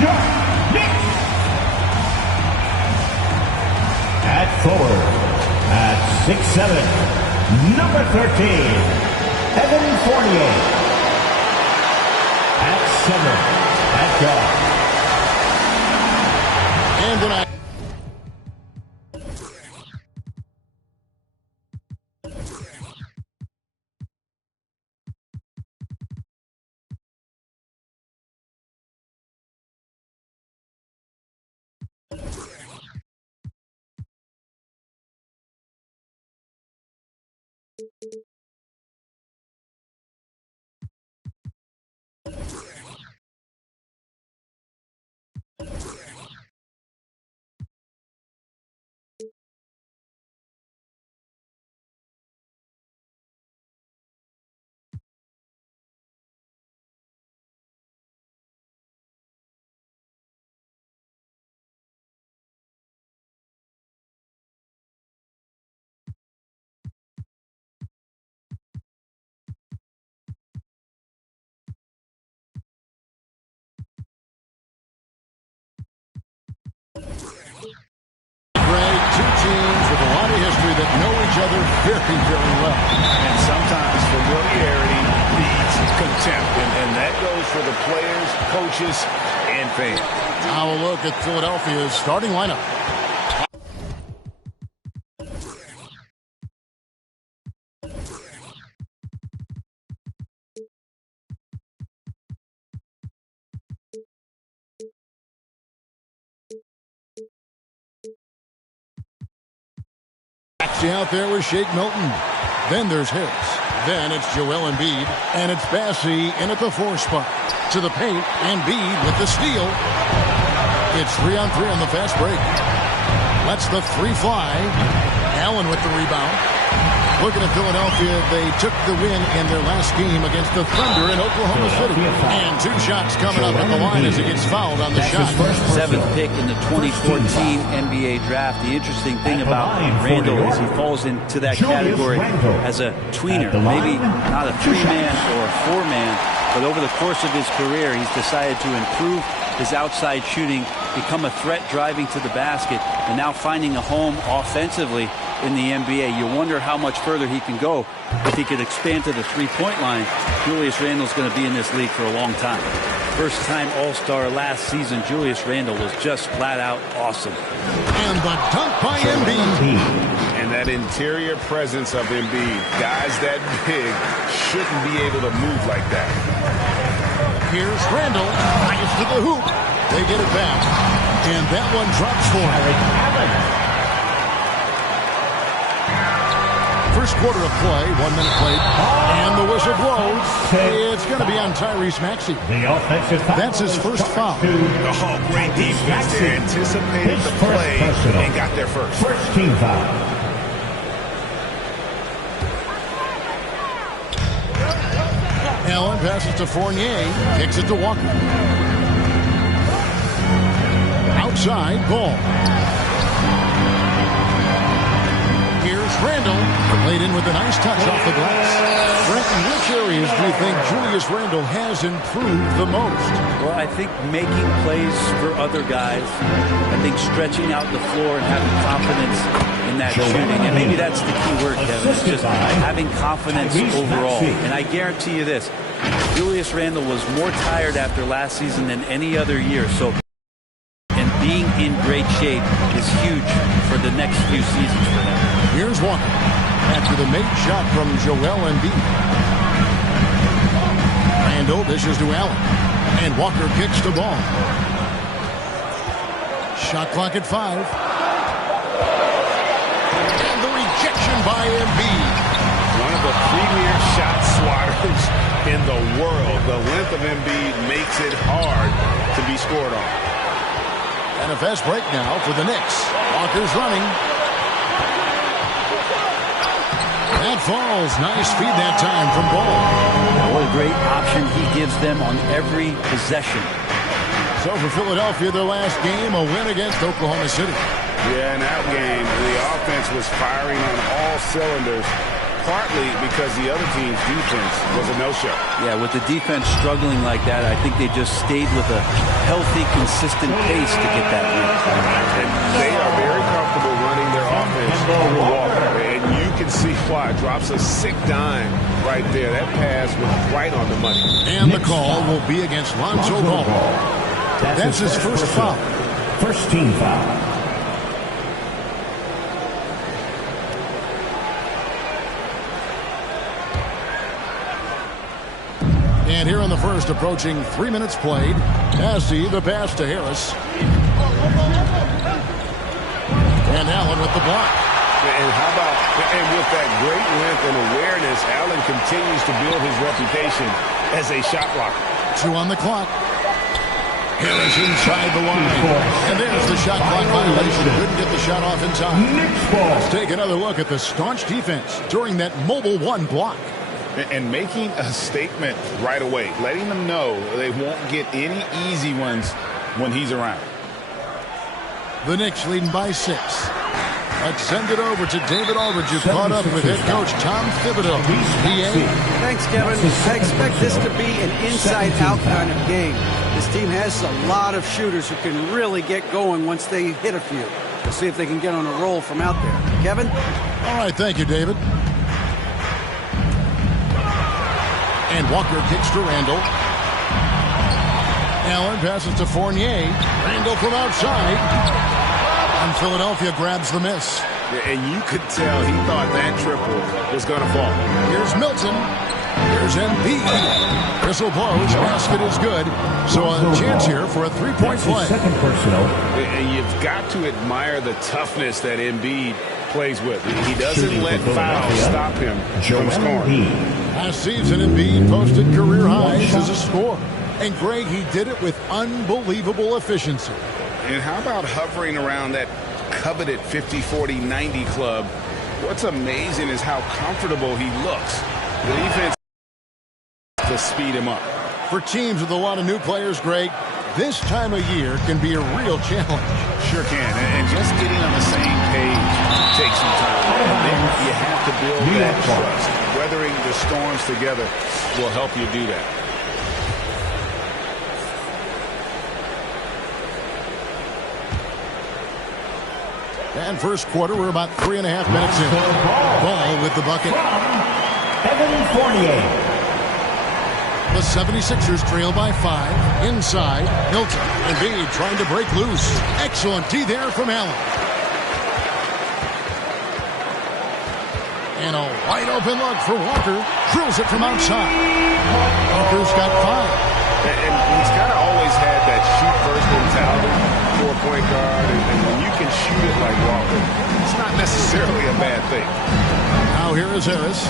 York Knicks. At forward, at 6'7", number 13, Evan Fournier. At 7, at guard. And then very, very well. And sometimes familiarity leads contempt. And that goes for the players, coaches, and fans. Now a look at Philadelphia's starting lineup. Out there with Shake Milton. Then there's Harris. Then it's Joel Embiid. And it's Bassey in at the 4 spot. To the paint. Embiid with the steal. It's 3-on-3 on the fast break. Lets the 3 fly. Allen with the rebound. Looking at Philadelphia, they took the win in their last game against the Thunder in Oklahoma City. And 2 shots coming up at the line as he gets fouled on the shot. 7th pick in the 2014 NBA draft. The interesting thing about Randle is he falls into that category as a tweener. Maybe not a 3-man or a 4-man, but over the course of his career, he's decided to improve his outside shooting, become a threat driving to the basket, and now finding a home offensively in the NBA. You wonder how much further he can go if he could expand to the 3-point line. Julius Randle's going to be in this league for a long time. First-time All-Star last season, Julius Randle was just flat-out awesome. And the dunk by Embiid. And that interior presence of Embiid. Guys that big shouldn't be able to move like that. Here's Randle. Nice to the hoop. They get it back. And that one drops for him. First quarter of play, 1 minute played, and the whistle blows. It's going to be on Tyrese Maxey. That's his first foul. Oh, great defense. They anticipated the play and got there first. First team foul. Allen passes to Fournier, kicks it to Walker. Outside, ball. Here's Randle, laid in with a nice touch off the glass. Brenton, which areas do you think Julius Randle has improved the most? Well, I think making plays for other guys. I think stretching out the floor and having confidence in that shooting. And maybe that's the key word, Kevin. It's just having confidence overall. And I guarantee you this, Julius Randle was more tired after last season than any other year. So, and being in great shape is huge for the next few seasons for him. Here's Walker after the made shot from Joel Embiid. Randle dishes to Allen. And Walker kicks the ball. Shot clock at 5. And the rejection by Embiid. One of the premier shot swatters in the world. The length of Embiid makes it hard to be scored on. And a fast break now for the Knicks. Walker's running. That falls. Nice feed that time from Ball. What a great option he gives them on every possession. So for Philadelphia, their last game, a win against Oklahoma City. Yeah, in that game, the offense was firing on all cylinders. partly because the other team's defense was a no-show. Yeah, with the defense struggling like that, I think they just stayed with a healthy, consistent pace to get that win. And they are very comfortable running their offense through Walker. And you can see why. Drops a sick dime right there. That pass was right on the money. And the call will be against Lonzo Ball. That's his first foul. First team foul. And here in the first, approaching 3 minutes played. Passy, the pass to Harris. And Allen with the block. And how about, and with that great length and awareness, Allen continues to build his reputation as a shot blocker. 2 on the clock. Harris inside the line. And there's the shot clock violation. Couldn't get the shot off in time. Let's take another look at the staunch defense during that mobile 1 block. And making a statement right away, letting them know they won't get any easy ones when he's around. The Knicks leading by 6. Let's send it over to David Aldridge, who caught up with head coach Tom Thibodeau. Thanks, Kevin. I expect this to be an inside-out kind of game. This team has a lot of shooters who can really get going once they hit a few. We'll see if they can get on a roll from out there. Kevin? All right, thank you, David. And Walker kicks to Randall. Allen passes to Fournier. Randall from outside. And Philadelphia grabs the miss. And you could tell he thought that triple was going to fall. Here's Milton. Here's Embiid. Whistle blows. Basket is good. So a chance here for a three-point play. Second personal. And you've got to admire the toughness that Embiid plays with. He doesn't let fouls stop him from scoring. Last season, Embiid posted career highs as a scorer. And Greg, he did it with unbelievable efficiency. And how about hovering around that coveted 50-40-90 club? What's amazing is how comfortable he looks. The defense to speed him up. For teams with a lot of new players, Greg, this time of year can be a real challenge. Sure can. And just getting on the same page takes some time. And then you have to build that trust. Weathering the storms together will help you do that. And first quarter, we're about 3.5 minutes in. Ball with the bucket. Evan Fournier. The 76ers trail by 5. Inside, Milton. Embiid trying to break loose. Excellent D there from Allen. And a wide open look for Walker. Drills it from outside. Walker's got 5. And he's kind of always had that shoot-first mentality for a point guard. And when you can shoot it like Walker, it's not necessarily a bad thing. Now here is Harris.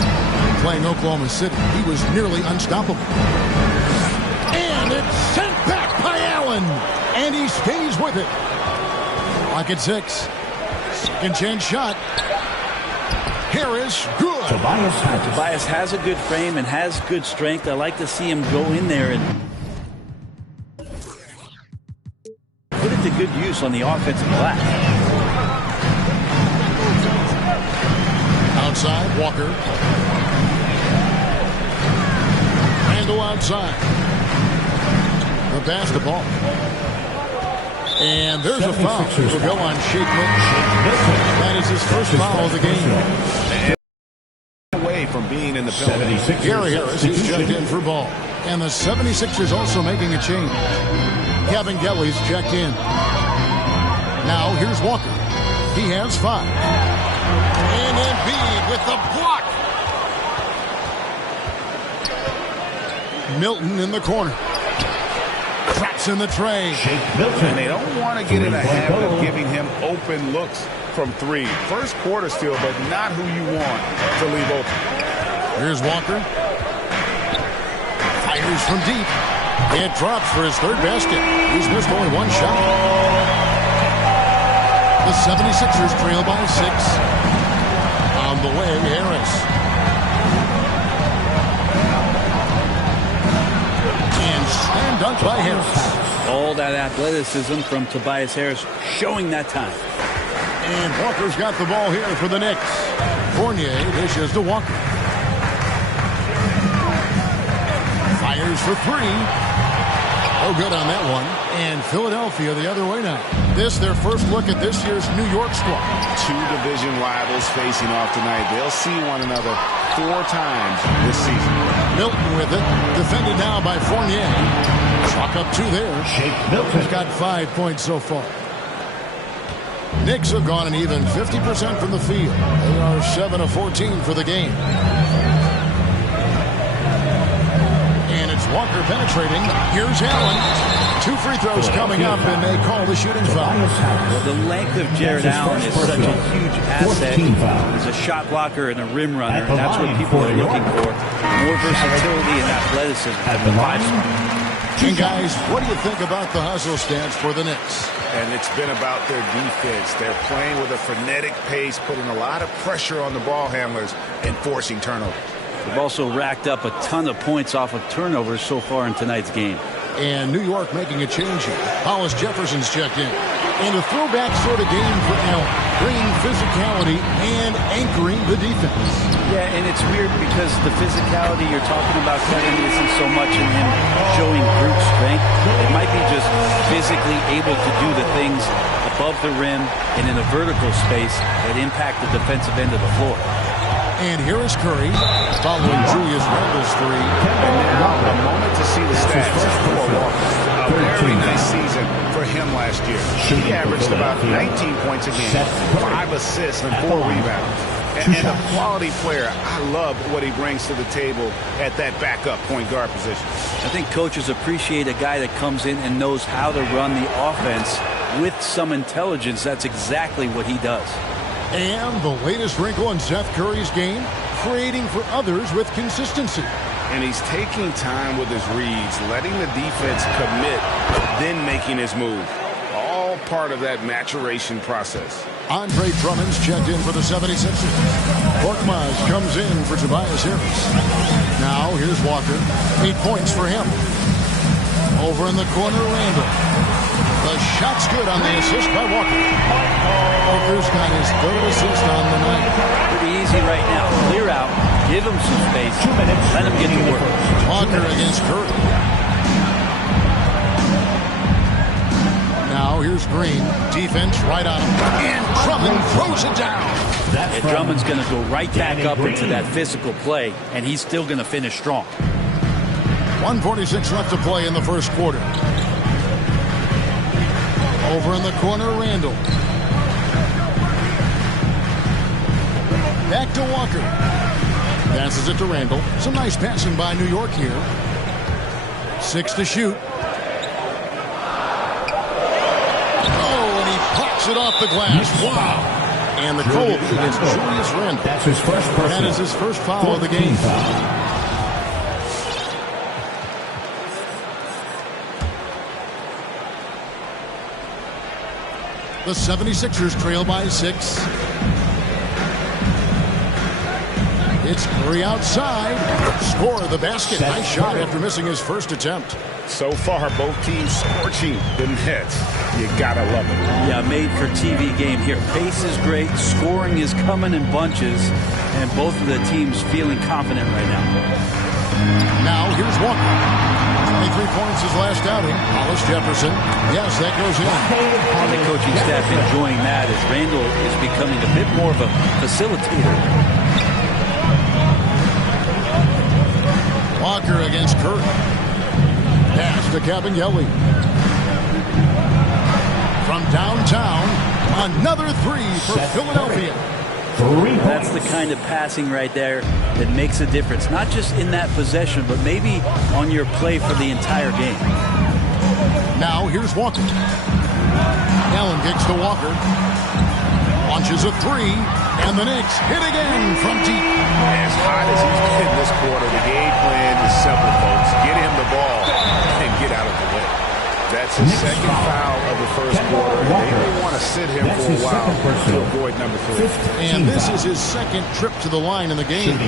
Playing Oklahoma City. He was nearly unstoppable. And it's sent back by Allen. And he stays with it. Lock at 6. Second chance shot. Harris, good. Tobias has a good frame and has good strength. I like to see him go in there and put it to good use on the offensive glass. Outside, Walker. Randall outside. The basketball. And there's a foul. Will go on Shake Milton. That is his first foul of the game. Away from being in the penalty. Gary Harris, he's checked in for Ball. And the 76ers also making a change. Kevin Gelly's checked in. Now here's Walker. He has 5. And Embiid with the block. Milton in the corner. Traps in the tray. And they don't want to get in a habit of giving him open looks from 3. First quarter still, but not who you want to leave open. Here's Walker. Fires from deep. It drops for his 3rd basket. He's missed only 1 shot. The 76ers trail by 6. On the way, Harris. And slam dunk by Harris. All that athleticism from Tobias Harris showing that time. And Walker's got the ball here for the Knicks. Fournier dishes to Walker. answers for three. Oh, good on that one. And Philadelphia the other way now. This their first look at this year's New York squad. Two division rivals facing off tonight. They'll see one another 4 times this season. Milton with it. Defended now by Fournier. Chalk up 2 there. Milton's got 5 points so far. Knicks have gone an even 50% from the field. They are 7 of 14 for the game. And it's Walker penetrating. Here's Allen. 2 free throws coming up, and they call the shooting foul. Well, the length of Jared Allen is such a huge asset. He's a shot blocker and a rim runner. And that's what people are looking for. More versatility and athleticism at the 5 spot. And guys, what do you think about the hustle stats for the Knicks? And it's been about their defense. They're playing with a frenetic pace, putting a lot of pressure on the ball handlers and forcing turnovers. They've also racked up a ton of points off of turnovers so far in tonight's game. And New York making a change here. Hollis Jefferson's checked in. And a throwback sort of game for Allen, bringing physicality and anchoring the defense. Yeah, and it's weird because the physicality you're talking about, Kevin, isn't so much in him showing brute strength. It might be just physically able to do the things above the rim and in a vertical space that impact the defensive end of the floor. And here is Curry, following Julius Randle's 3. And now a moment to see the stats for Walker. A very nice season for him last year. He averaged about 19 points a game, 5 assists, and 4 rebounds. And a quality player. I love what he brings to the table at that backup point guard position. I think coaches appreciate a guy that comes in and knows how to run the offense with some intelligence. That's exactly what he does. And the latest wrinkle in Seth Curry's game, creating for others with consistency. And he's taking time with his reads, letting the defense commit, then making his move. All part of that maturation process. Andre Drummond's checked in for the 76ers. Korkmaz comes in for Tobias Harris. Now here's Walker. 8 points for him. Over in the corner, Randle. The shot's good on the assist by Walker. Walker's got his 3rd assist on the night. Pretty easy right now. Clear out. Give him some space. 2 minutes. Let him get to work. Walker against Curry. Now here's Green. Defense right on him. And Drummond throws it down. And Drummond's going to go right back up into that physical play, and he's still going to finish strong. 1:46 left to play in the first quarter. Over in the corner, Randle. Back to Walker. Passes it to Randle. Some nice passing by New York here. 6 to shoot. Oh, and he pops it off the glass. Wow. And the goal against Julius Randle. That's his first personal. That is his first foul of the game. The 76ers trail by 6. It's Curry outside. Score the basket. Nice shot after missing his first attempt. So far, both teams scorching the Nets. You gotta love it. Yeah, made for TV game here. Pace is great. Scoring is coming in bunches. And both of the teams feeling confident right now. Now here's Walker. 23 points his last outing. Hollis Jefferson. Yes, that goes in. And the coaching staff enjoying that as Randle is becoming a bit more of a facilitator. Walker against Curry. Pass to Cabinelli. From downtown, another 3 for Philadelphia. That's the kind of passing right there that makes a difference. Not just in that possession, but maybe on your play for the entire game. Now here's Walker. Allen kicks to Walker. Launches a 3. And the Knicks hit again from deep. As hot as he's been this quarter, the game plan is simple, folks. Get him the ball and get out of the way. That's his second foul of the first quarter. And they may want to sit him for a while to avoid number 3. And this is his second trip to the line in the game.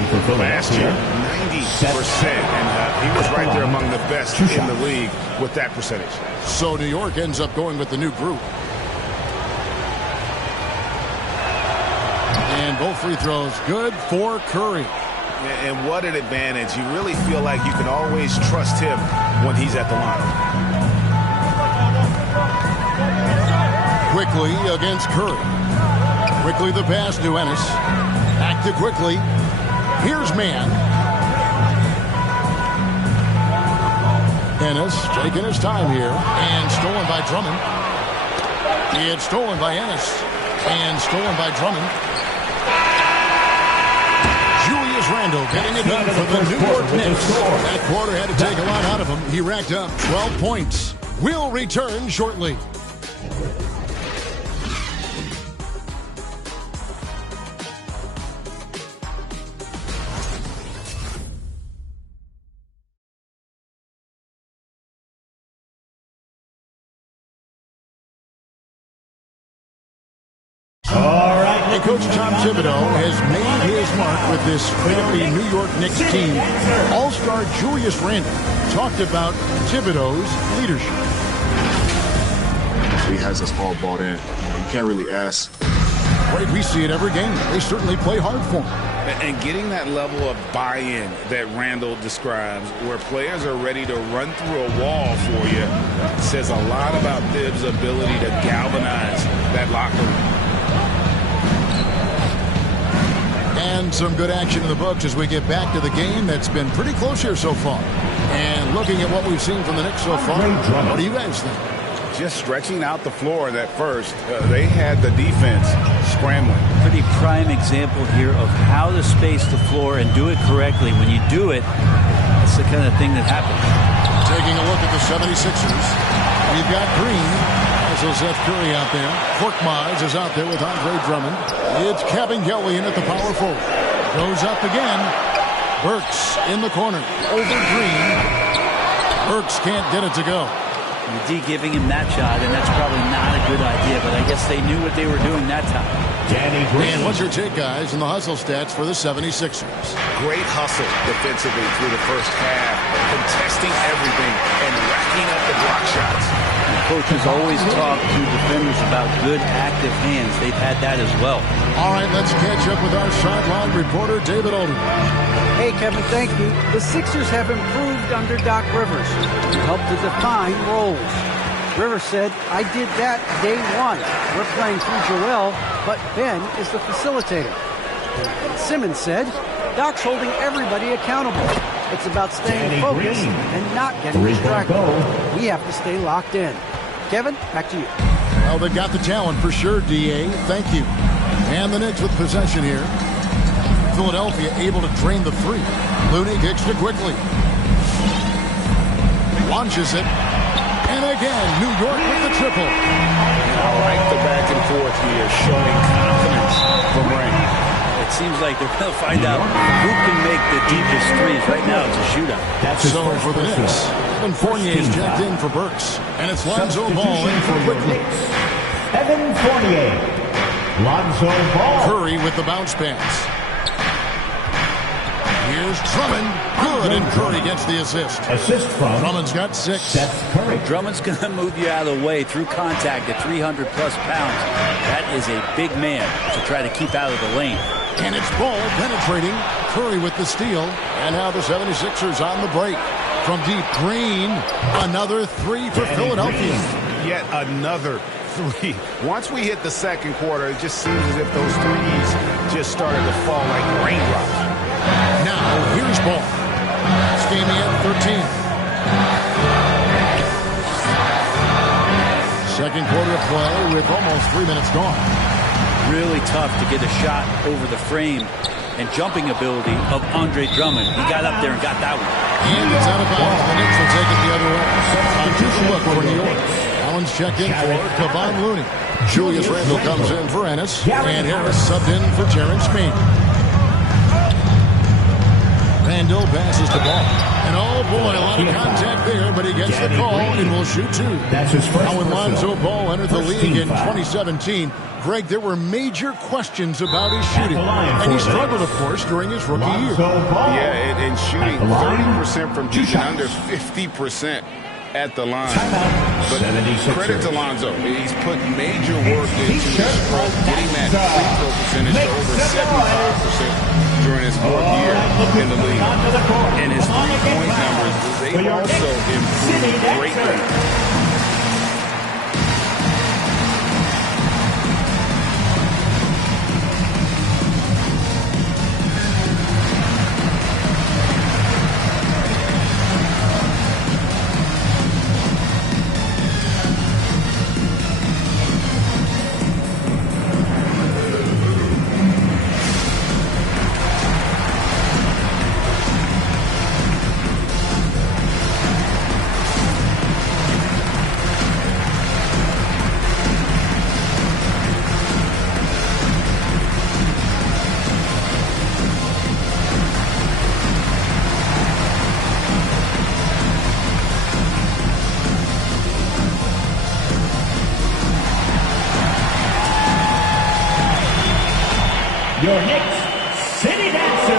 Last year, 90%. And he was right there among the best in the league with that percentage. So New York ends up going with the new group. And both free throws good for Curry. And what an advantage. You really feel like you can always trust him when he's at the line. Quickly against Curry. Quickly the pass to Ennis. Back to Quickly. Here's man. Ennis taking his time here. And stolen by Drummond. It's stolen by Ennis. And stolen by Drummond. Julius Randle getting it done for the New York Knicks. That quarter had to take a lot out of him. He racked up 12 points. We'll return shortly. Coach Tom Thibodeau has made his mark with this very New York Knicks team. All-star Julius Randle talked about Thibodeau's leadership. He has us all bought in. You can't really ask. Right, we see it every game. They certainly play hard for him. And getting that level of buy-in that Randle describes, where players are ready to run through a wall for you, says a lot about Thibs' ability to galvanize that locker room. And some good action in the books as we get back to the game that's been pretty close here so far. And looking at what we've seen from the Knicks so far, what do you guys think? Just stretching out the floor that first. They had the defense scrambling. Pretty prime example here of how to space the floor and do it correctly. When you do it, that's the kind of thing that happens. Taking a look at the 76ers, we've got Green. Also Seth Curry out there. Korkmaz is out there with Andre Drummond. It's Kevin Gelly in at the power forward. Goes up again. Burks in the corner. Over Green. Burks can't get it to go. D giving him that shot, and that's probably not a good idea, but I guess they knew what they were doing that time. Danny Green. And what's your take, guys, in the hustle stats for the 76ers? Great hustle defensively through the first half, contesting everything and racking up the block shots. Coaches always talk to defenders about good active hands. They've had that as well. All right, let's catch up with our sideline reporter, David Olden. Hey, Kevin, thank you. The Sixers have improved under Doc Rivers. He helped to define roles. Rivers said, I did that day one. We're playing through Joel, but Ben is the facilitator. And Simmons said, Doc's holding everybody accountable. It's about staying focused and not getting distracted. We have to stay locked in. Kevin, back to you. Well, they've got the talent for sure, D.A. Thank you. And the Knicks with possession here. Philadelphia able to drain the three. Looney kicks to Quickly. Launches it. And again, New York with the triple. I like the back and forth here, showing confidence from Ray. It seems like they're going to find out who can make the deepest threes. Right now, it's a shootout. That's so for the Knicks. Evan Fournier is jacked in for Burks. And it's Lonzo Ball in for Quickly. Evan Fournier. Lonzo Ball. Curry with the bounce pass. Here's Drummond. Good, and Curry gets the assist. Assist from Drummond's got 6. Seth Curry. Drummond's going to move you out of the way through contact at 300-plus pounds. That is a big man to try to keep out of the lane. And it's Ball penetrating. Curry with the steal. And now the 76ers on the break. From deep, Green. Another 3 for Philadelphia. Green. Yet another 3. Once we hit the second quarter, it just seems as if those threes just started to fall like raindrops. Now, here's Ball. Scheming at 13. Second quarter of play with almost 3 minutes gone. Really tough to get a shot over the frame and jumping ability of Andre Drummond. He got up there and got that one. And it's out of bounds. The Knicks will take it the other way. Substitution look for New York. Allen's checked in for Kevon Looney. Julius Randle comes in for Ennis. And Harris subbed in for Terrence Mann. Randle passes the ball. And oh boy, a lot of contact there, but he gets the call and will shoot 2. That's his first. Now when Lonzo Ball entered the league in 2017, Greg, there were major questions about his shooting. And he struggled, of course, during his rookie year. Yeah, and shooting 30% from deep and under 50%. at the line. But credit to Lonzo. He's put major work into his stroke, getting that free throw percentage to over 75% during his fourth year in the league. And his three-point numbers, they've also improved greatly. Your Knicks City Dancers.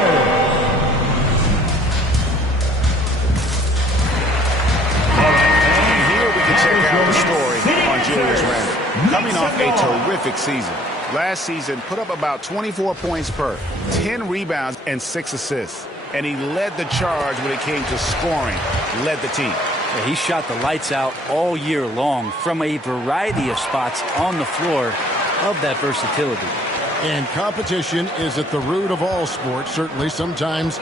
All right, and here we can check out the story on Julius Randle. Coming off a terrific season. Last season, put up about 24 points per, 10 rebounds, and 6 assists. And he led the charge when it came to scoring, led the team. Yeah, he shot the lights out all year long from a variety of spots on the floor of that versatility. And competition is at the root of all sports. Certainly, sometimes,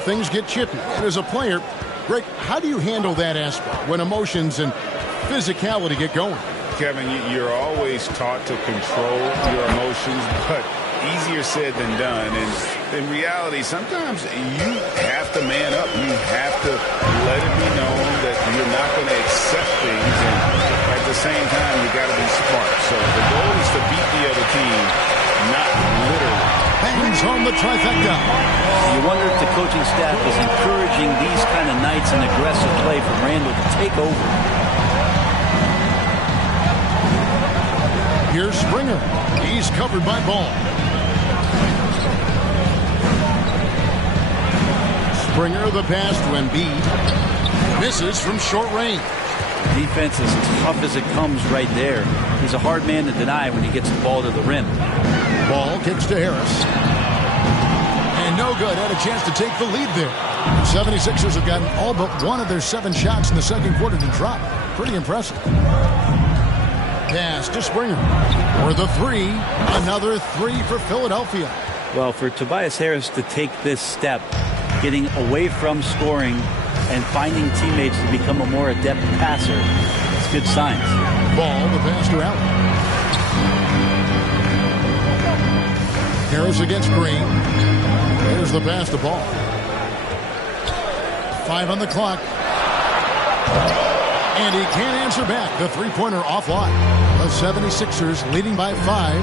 things get chippy. And as a player, Greg, how do you handle that aspect when emotions and physicality get going? Kevin, you're always taught to control your emotions, but easier said than done. And in reality, sometimes you have to man up. You have to let it be known that you're not going to accept things. And at the same time, you got to be smart. So the goal is to beat the other team, not literally. Bangs home the trifecta. You wonder if the coaching staff is encouraging these kind of nights and aggressive play from Randle to take over. Here's Springer. He's covered by Ball. Springer the pass to Embiid. Misses from short range. Defense is as tough as it comes right there. He's a hard man to deny when he gets the ball to the rim. Ball kicks to Harris. And no good. Had a chance to take the lead there. The 76ers have gotten all but one of their 7 shots in the second quarter to drop. Pretty impressive. Pass to Springer. For the 3. Another 3 for Philadelphia. Well, for Tobias Harris to take this step, getting away from scoring and finding teammates to become a more adept passer, it's good signs. Ball, the pass to Allen. Harris against Green. Here's the pass to Ball. 5 on the clock. And he can't answer back. The three-pointer offline. The 76ers leading by 5.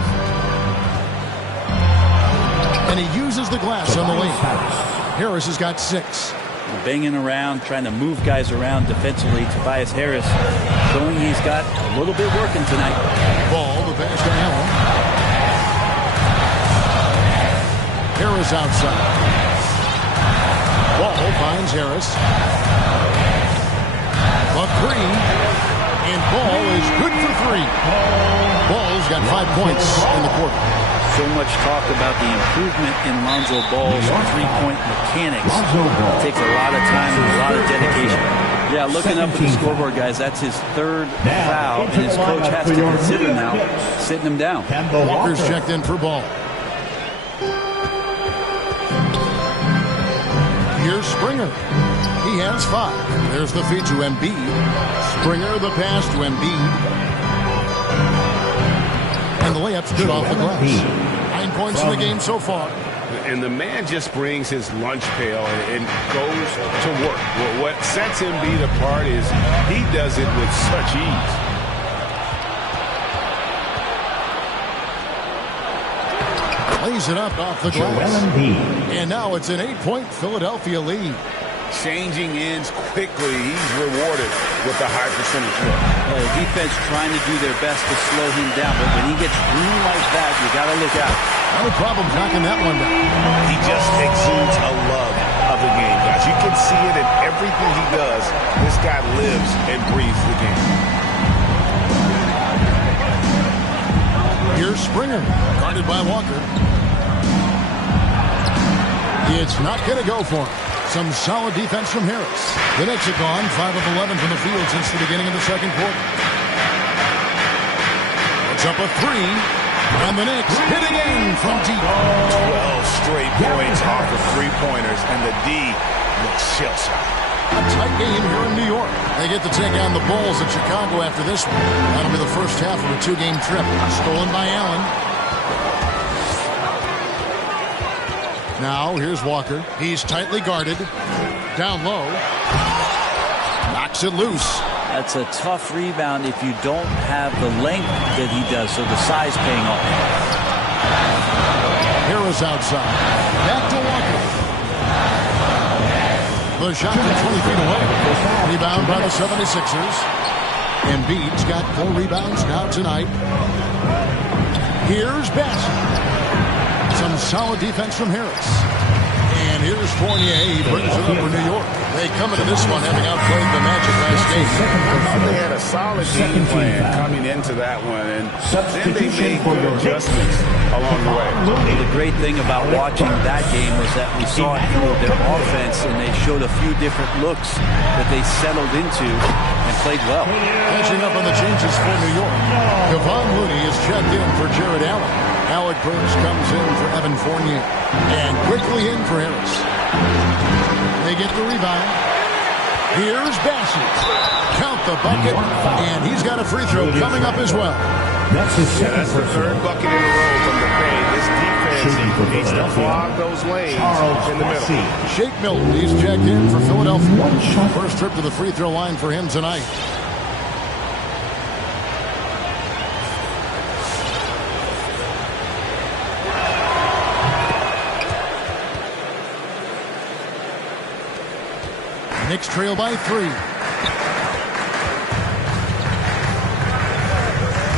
And he uses the glass on the lane. Harris has got 6. Banging around, trying to move guys around defensively. Tobias Harris showing he's got a little bit working tonight. Ball, the pass to Allen. Harris outside. Ball finds Harris. McCree. And Ball is good for 3. Ball's got 5 points in the quarter. So much talk about the improvement in Lonzo Ball's three-point mechanics. It takes a lot of time and a lot of dedication. Yeah, looking up at the scoreboard, guys, that's his 3rd foul, and his coach has to consider now sitting him down. Walker's checked in for Ball. Here's Springer. He has 5. There's the feed to Embiid. Springer the pass to Embiid. And the layup's good off the glass. 9 points in the game so far. And the man just brings his lunch pail and goes to work. What sets Embiid apart is he does it with such ease. Lays it up off the glass. And now it's an 8-point Philadelphia lead. Changing ends quickly. He's rewarded with a high percentage look. The defense trying to do their best to slow him down, but when he gets room like that, you got to look out. No problem knocking that one down. He just exudes a love of the game, guys. As you can see it in everything he does, this guy lives and breathes the game. Here's Springer, guarded by Walker. It's not going to go for him. Some solid defense from Harris. The Knicks have gone 5 of 11 from the field since the beginning of the second quarter. It's up a 3, and the Knicks hit again from deep. 12 straight points off of three-pointers, and the D looks shell-shocked. A tight game here in New York. They get to take on the Bulls at Chicago after this one. That'll be the first half of a 2-game trip. Stolen by Allen. Now, here's Walker. He's tightly guarded. Down low. Knocks it loose. That's a tough rebound if you don't have the length that he does, so the size paying off. Harris outside. Back to Walker. The shot from 20 feet away. Rebound by the 76ers. Embiid's got 4 rebounds now tonight. Here's Bassett. Some solid defense from Harris. And here's Fournier. He brings it up for New York. They come into this one having outplayed the Magic last game. They had a solid game plan coming into that one, and then they made good adjustments along the way. The great thing about watching that game was that we saw it through their offense, and they showed a few different looks that they settled into and played well. Catching up on the changes for New York. Kevon Looney is checked in for Jared Allen. Alec Burks comes in for Evan Fournier. And quickly in for Harris. They get the rebound. Here's Bassett. Count the bucket. And he's got a free throw coming up as well. That's the third bucket in a row from the paint. This defense needs to clog those lanes in the middle. Shake Milton, he's checked in for Philadelphia. First trip to the free throw line for him tonight. Knicks trail by 3.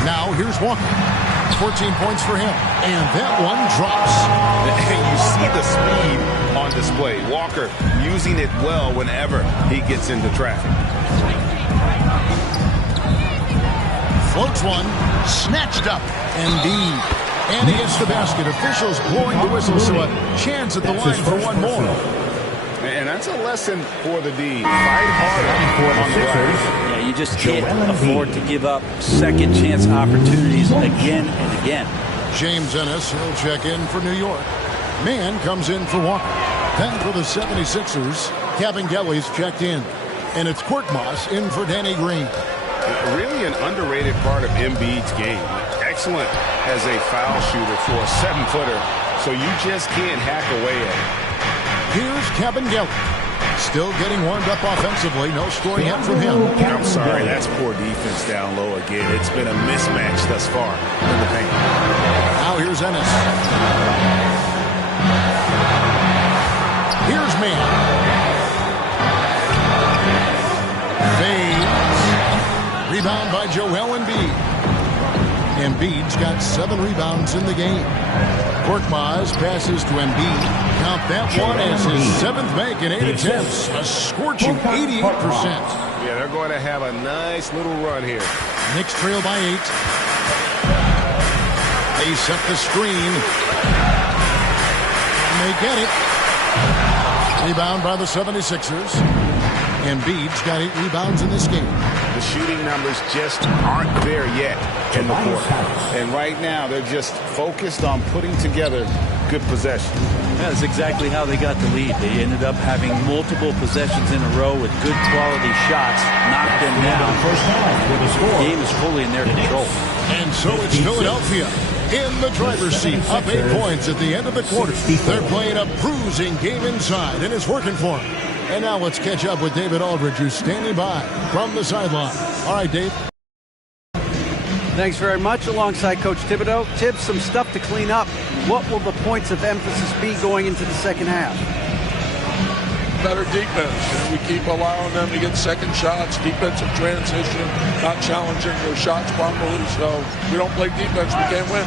Now here's Walker. 14 points for him. And that one drops. And you see the speed on display. Walker using it well whenever he gets into traffic. Floats one. Snatched up. Embiid. And he hits the basket. Officials blowing the whistle, so a chance at the line for one more. And that's a lesson for the D. Fight harder on the glass. Yeah, you just can't afford to give up second chance opportunities again and again. James Ennis, he'll check in for New York. Mann comes in for Walker. Then for the 76ers, Kevin Gelly's checked in. And it's Korkmaz in for Danny Green. Really an underrated part of Embiid's game. Excellent as a foul shooter for a 7-footer, so you just can't hack away at it. Here's Kevin Gelly. Still getting warmed up offensively. No scoring yet from him. I'm sorry, that's poor defense down low again. It's been a mismatch thus far in the paint. Now here's Ennis. Here's Mann. Fades. Rebound by Joel Embiid. Embiid's got 7 rebounds in the game. Korkmaz passes to Embiid. Count that one as his 7th make in 8 attempts. A scorching 88%. Yeah, they're going to have a nice little run here. Knicks trail by 8. They set the screen. And they get it. Rebound by the 76ers. Embiid's got 8 rebounds in this game. The shooting numbers just aren't there yet in the court. And right now, they're just focused on putting together good possession. That's exactly how they got the lead. They ended up having multiple possessions in a row with good quality shots, knocked them down. The game is fully in their control. And so it's Philadelphia in the driver's seat, up 8 points at the end of the quarter. They're playing a bruising game inside, and it's working for them. And now let's catch up with David Aldridge, who's standing by from the sideline. All right, Dave. Thanks very much. Alongside Coach Thibodeau. Tibbs, some stuff to clean up. What will the points of emphasis be going into the second half? Better defense. We keep allowing them to get second shots, defensive transition, not challenging their shots properly. So we don't play defense, we can't win.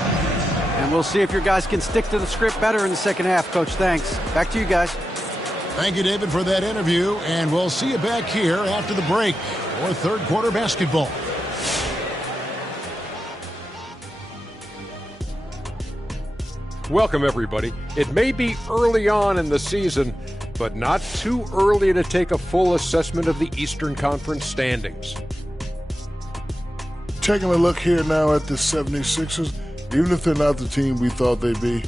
And we'll see if your guys can stick to the script better in the second half, Coach. Thanks. Back to you guys. Thank you, David, for that interview, and we'll see you back here after the break for third quarter basketball. Welcome, everybody. It may be early on in the season, but not too early to take a full assessment of the Eastern Conference standings. Taking a look here now at the 76ers, even if they're not the team we thought they'd be,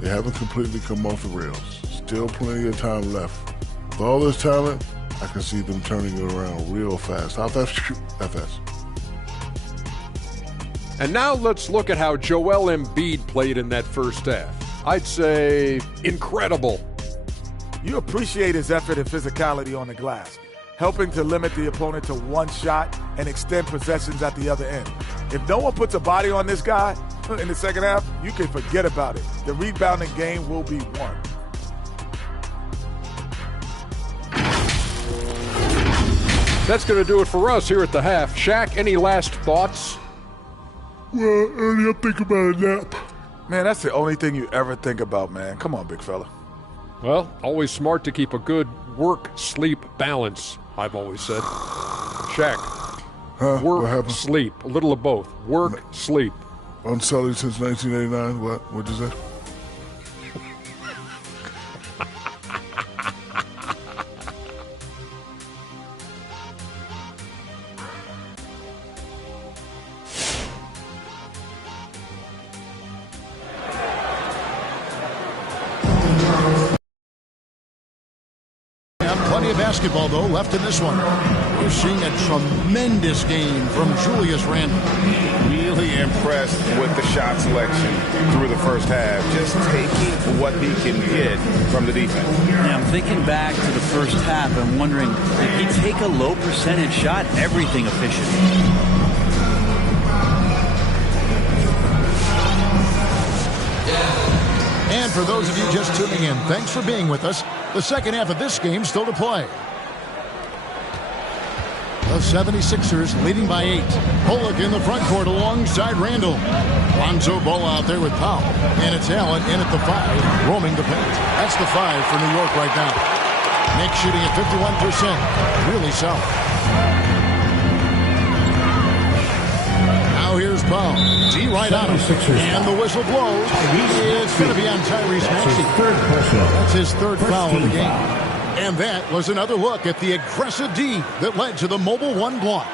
they haven't completely come off the rails. Still plenty of time left. With all this talent, I can see them turning it around real fast. How fast? That fast. And now let's look at how Joel Embiid played in that first half. I'd say incredible. You appreciate his effort and physicality on the glass, helping to limit the opponent to one shot and extend possessions at the other end. If no one puts a body on this guy in the second half, you can forget about it. The rebounding game will be won. That's going to do it for us here at the half. Shaq, any last thoughts? Well, Ernie, I'm thinking about a nap. Man, that's the only thing you ever think about, man. Come on, big fella. Well, always smart to keep a good work-sleep balance, I've always said. Shaq, work, sleep, a little of both. Work, sleep. Unsullied since 1989. What'd you say? Plenty of basketball, though, left in this one. We're seeing a tremendous game from Julius Randle. Really impressed with the shot selection through the first half. Just taking what he can get from the defense. Yeah, I'm thinking back to the first half. I'm wondering, did he take a low percentage shot? Everything efficient. And for those of you just tuning in, thanks for being with us. The second half of this game still to play. The 76ers leading by 8. Bullock in the front court alongside Randle. Lonzo Ball out there with Powell. And it's Allen in at the 5, roaming the paint. That's the 5 for New York right now. Knicks shooting at 51%. Really solid. Now here's Powell. G right on him. And the whistle blows. It's going to be on Tyrese Maxey. That's his third foul of the game. And that was another look at the aggressive D that led to the mobile 1 block.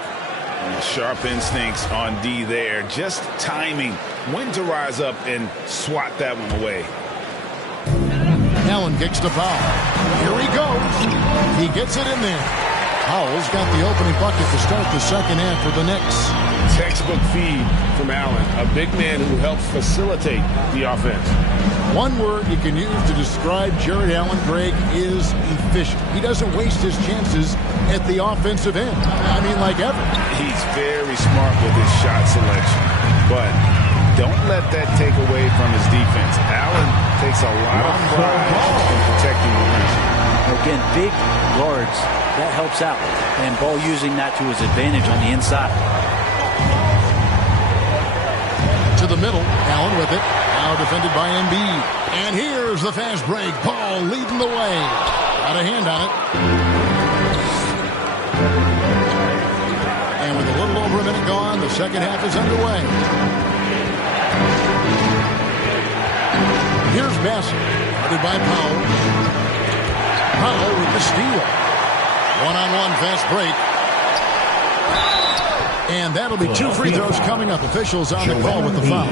Sharp instincts on D there. Just timing when to rise up and swat that one away. Allen kicks to Powell. Here he goes. He gets it in there. Powell's got the opening bucket to start the second half for the Knicks. Textbook feed from Allen, a big man who helps facilitate the offense. One word you can use to describe Jared Allen, Greg, is efficient. He doesn't waste his chances at the offensive end. I mean, like ever. He's very smart with his shot selection, but don't let that take away from his defense. Allen takes a lot of pride in protecting the rim. Again, big guards, that helps out. And Ball using that to his advantage on the inside. To the middle, Allen with it. Now defended by Embiid. And here's the fast break. Ball leading the way. Got a hand on it. And with a little over a minute gone, the second half is underway. Here's Bassett. Guarded by Powell. Powell with the steal. One-on-one fast break. And that'll be 2 free throws coming up. Officials on the call with the foul.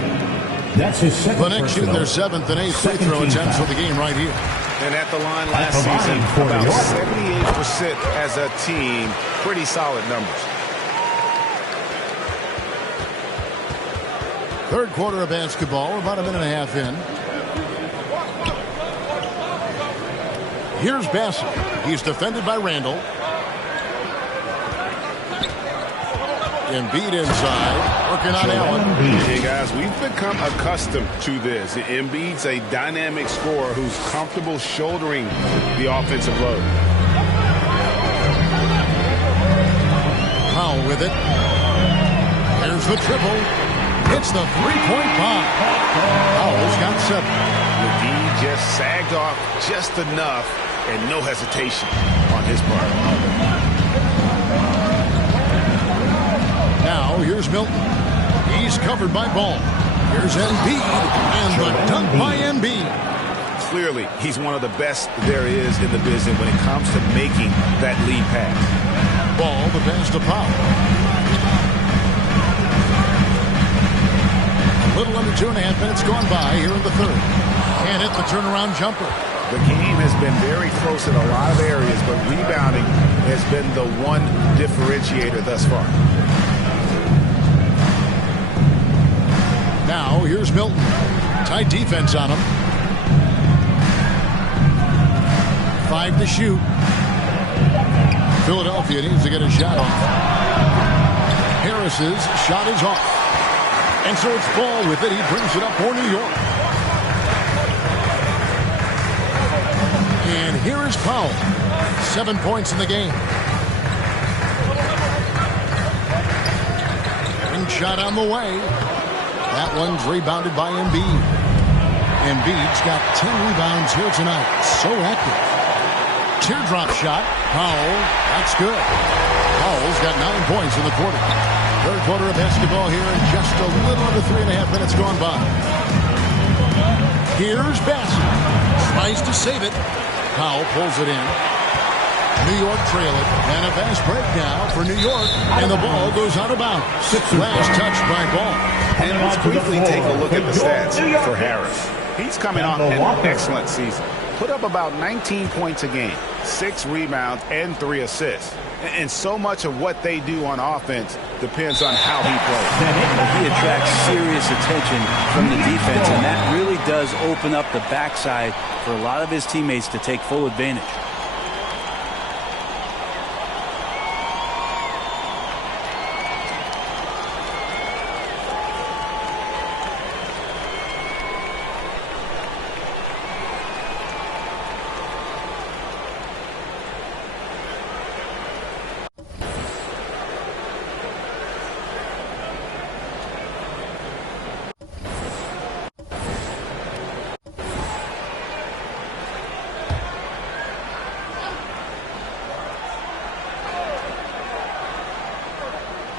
That's his second. The Knicks shoot their 7th and 8th free throw attempts for the game right here. And at the line last season, about 78% as a team. Pretty solid numbers. Third quarter of basketball, about a minute and a half in. Here's Bassett. He's defended by Randle. Embiid inside, working on Allen. Hey, guys, we've become accustomed to this. Embiid's a dynamic scorer who's comfortable shouldering the offensive load. Powell with it. There's the triple. Hits the three-point bomb. Powell's got 7. McGee just sagged off just enough and no hesitation on his part. Now here's Milton. He's covered by Ball. Here's Embiid, and the dunk by Embiid. Clearly, he's one of the best there is in the business when it comes to making that lead pass. Ball, the pass to Powell. A little under 2.5 minutes gone by here in the third. And hit the turnaround jumper. The game has been very close in a lot of areas, but rebounding has been the one differentiator thus far. Now, here's Milton. Tight defense on him. 5 to shoot. Philadelphia needs to get a shot off. Harris's shot is off. And so it's Ball with it. He brings it up for New York. And here is Powell. 7 points in the game. And shot on the way. That one's rebounded by Embiid. Embiid's got 10 rebounds here tonight. So active. Teardrop shot. Powell. That's good. Powell's got 9 points in the quarter. Third quarter of basketball here in just a little under 3.5 minutes gone by. Here's Bassett. Tries to save it. Powell pulls it in. New York trail it. And a fast break now for New York. And the ball goes out of bounds. Last touch by Ball. And let's briefly take a look at the stats for Harris. He's coming off an excellent season. Put up about 19 points a game, 6 rebounds, and 3 assists. And so much of what they do on offense depends on how he plays. He attracts serious attention from the defense, and that really does open up the backside for a lot of his teammates to take full advantage.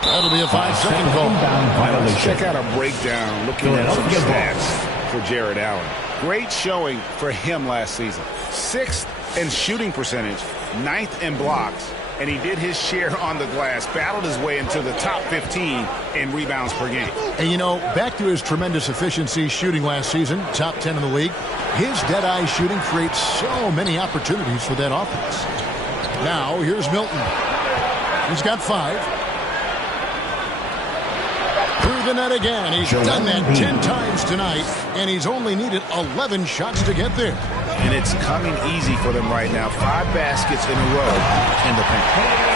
That'll be a 5-second goal. Let's check out a breakdown looking at some stats for Jared Allen. Great showing for him last season. 6th in shooting percentage, 9th in blocks, and he did his share on the glass, battled his way into the top 15 in rebounds per game. And you know, back to his tremendous efficiency shooting last season, top 10 in the league, his dead-eye shooting creates so many opportunities for that offense. Now, here's Milton. He's got 5. Through the net again. He's done that 10 times tonight, and he's only needed 11 shots to get there. And it's coming easy for them right now. 5 baskets in a row in the paint.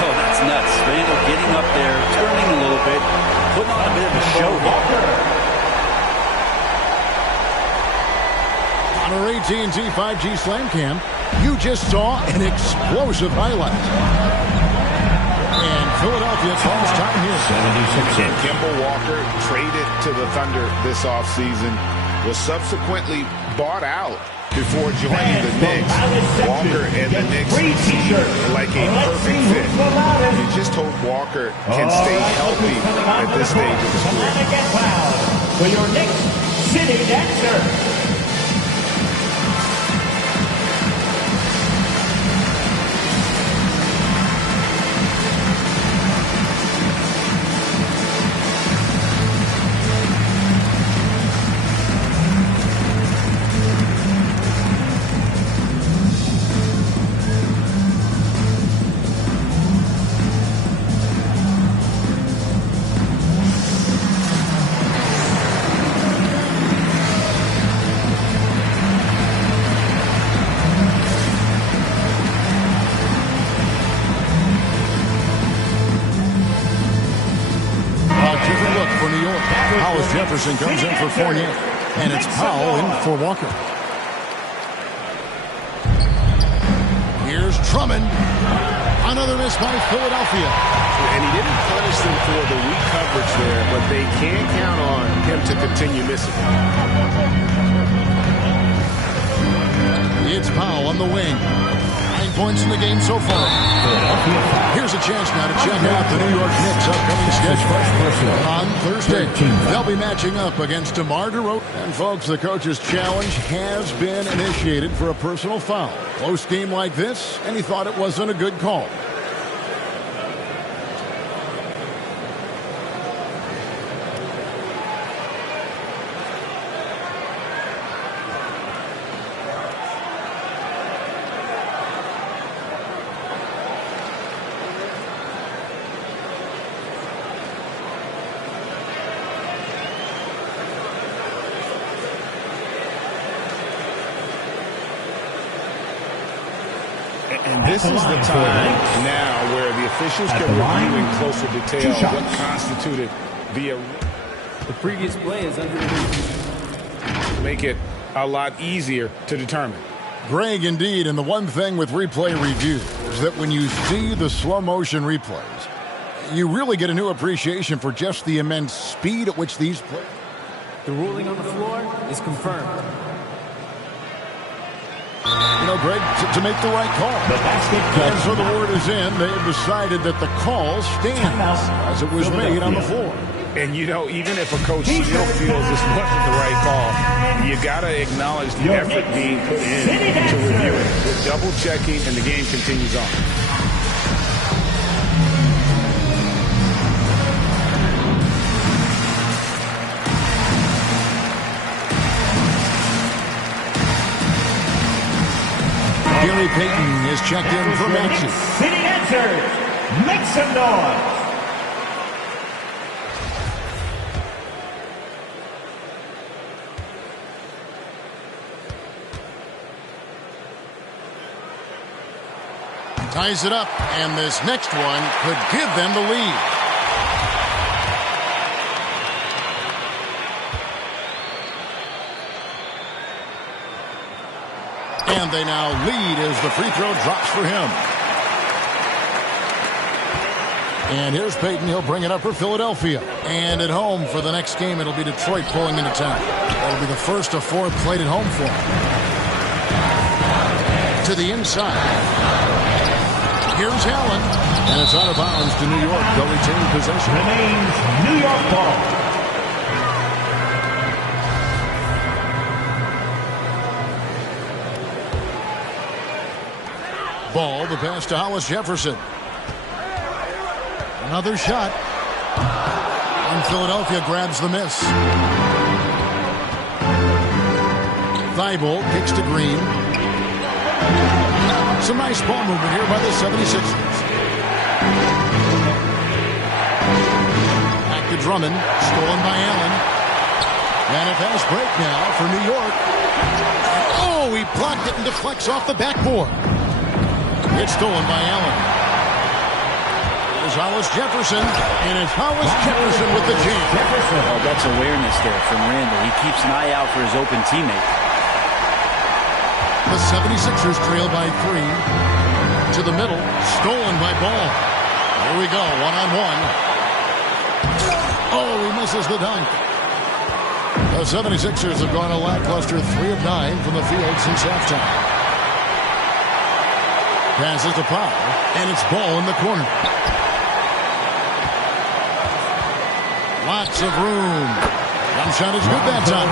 Oh, that's nuts. Randall getting up there, turning a little bit, putting on a bit of a show here. On our AT&T 5G Slam Cam, you just saw an explosive highlight. And Philadelphia calls time here. 76. Kemba Walker traded to the Thunder this offseason, was subsequently bought out before joining the Knicks. Walker and the Knicks are like a perfect fit. You just hope Walker can stay healthy at this stage of his career. For your Knicks City Dancer. Jefferson comes in for Fournier, and it's Powell in for Walker. Here's Drummond. Another miss by Philadelphia. And he didn't punish them for the weak coverage there, but they can count on him to continue missing. It's Powell on the wing. points in the game so far. Here's a chance now to check out the New York Knicks' upcoming schedule. On Thursday, they'll be matching up against DeMar DeRozan. And folks, the coach's challenge has been initiated for a personal foul. Close game like this, and he thought it wasn't a good call. And this is the time now where the officials can review in closer detail what constituted the previous play is under make it a lot easier to determine. Greg, indeed, and the one thing with replay review is that when you see the slow motion replays, you really get a new appreciation for just the immense speed at which these plays. The ruling on the floor is confirmed. You know, Greg, to make the right call. And so the word is in. They have decided that the call stands as it was made on the floor. And, you know, even if a coach still feels this wasn't the right call, you got to acknowledge the effort being put in to review it. They're double-checking, and the game continues on. Gary Payton is checked in for Maxey. City answers. Make some noise. Ties it up, and this next one could give them the lead. And they now lead as the free throw drops for him. And here's Payton. He'll bring it up for Philadelphia. And at home for the next game, it'll be Detroit pulling into town. That'll be the first of 4 played at home for him. To the inside. Here's Allen. And it's out of bounds to New York. They'll retain possession. Remains New York ball. Ball, the pass to Hollis Jefferson. Another shot. And Philadelphia grabs the miss. Thibault kicks to Green. Some nice ball movement here by the 76ers. Back to Drummond. Stolen by Allen. And a fast break now for New York. Oh, he blocked it and deflects off the backboard. It's stolen by Allen. There's Hollis Jefferson, and it's Hollis Jefferson with the jam. Oh, that's awareness there from Randall. He keeps an eye out for his open teammate. The 76ers trail by 3. To the middle, stolen by Ball. Here we go, one-on-one. Oh, he misses the dunk. The 76ers have gone a lackluster 3 of 9 from the field since halftime. Passes to Powell, and it's Ball in the corner. Lots of room. Jump shot is good that time.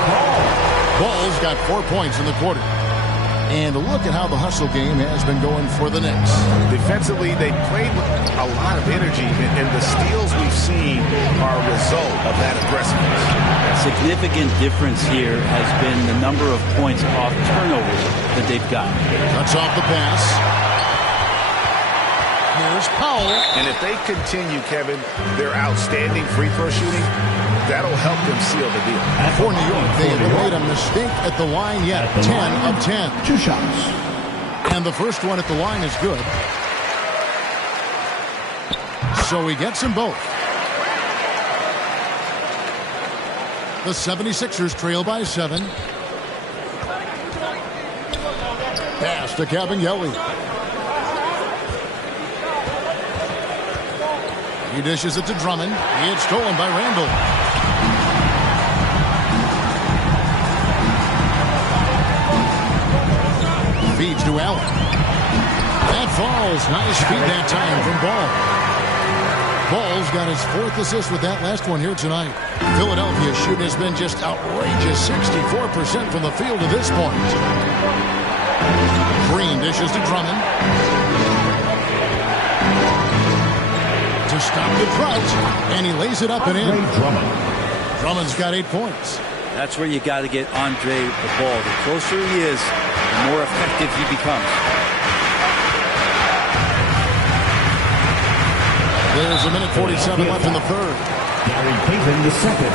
Ball's got 4 points in the quarter. And look at how the hustle game has been going for the Knicks. Defensively, they played with a lot of energy, and the steals we've seen are a result of that aggressiveness. Significant difference here has been the number of points off turnovers that they've got. Cuts off the pass. Here's Powell. And if they continue, Kevin, their outstanding free throw shooting, that'll help them seal the deal. For New York, they haven't made a mistake at the line yet. 10 of 10. 2 shots. And the first one at the line is good. So he gets them both. The 76ers trail by 7. Pass to Cabangeli. He dishes it to Drummond. It's stolen by Randall. Feeds to Allen. That falls. Nice feed that time from Ball. Ball's got his 4th assist with that last one here tonight. Philadelphia's shooting has been just outrageous. 64% from the field to this point. Green dishes to Drummond. To stop the drought. And he lays it up and in. Drummond's got 8 points. That's where you got to get Andre the ball. The closer he is, the more effective he becomes. There's a minute 47 left in the third. Gary Payton, the second.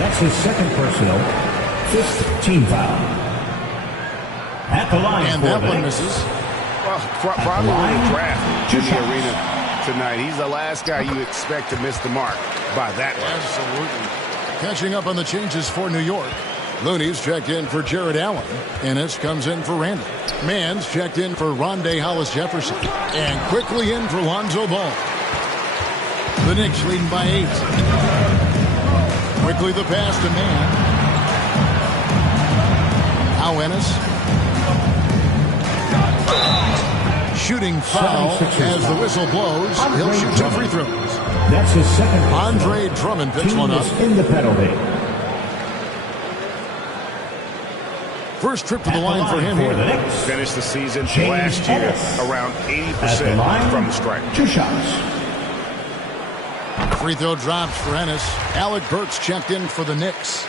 That's his second personal. 5th team foul. At the line and for that the one Knicks. misses. Well, probably in the draft in the arena tonight. He's the last guy you expect to miss the mark by that much. Absolutely. Catching up on the changes for New York. Looney's checked in for Jared Allen. Ennis comes in for Randall. Mann's checked in for Rondé Hollis-Jefferson. And quickly in for Lonzo Ball. The Knicks leading by 8. Quickly the pass to Mann. Now Ennis. Shooting foul as the whistle blows. He'll shoot 2 free throws. That's his second. Andre Drummond picks one up. In the penalty. First trip to the line for him here. Finished the season last year around 80% from the stripe. 2 shots. Free throw drops for Ennis. Alec Burks checked in for the Knicks.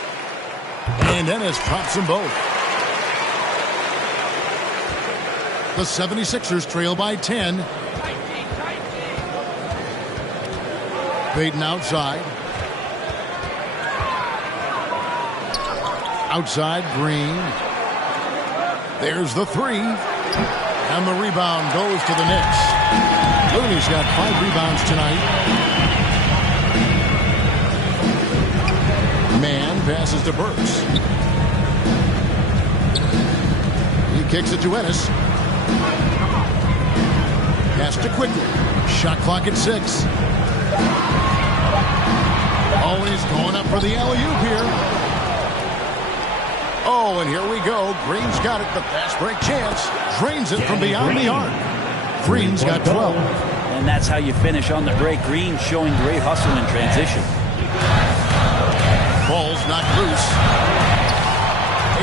And Ennis drops them both. The 76ers trail by 10. Payton outside. Outside, Green. There's the 3. And the rebound goes to the Knicks. Looney's got 5 rebounds tonight. Mann passes to Burks. He kicks it to Ennis. Pass to Quickly. Shot clock at 6. Always going up for the alley-oop here. Oh, and here we go. Green's got it. The fast break chance. Drains it from beyond the arc. Green's got 12. And that's how you finish on the break. Green showing great hustle in transition. Ball's knocked loose.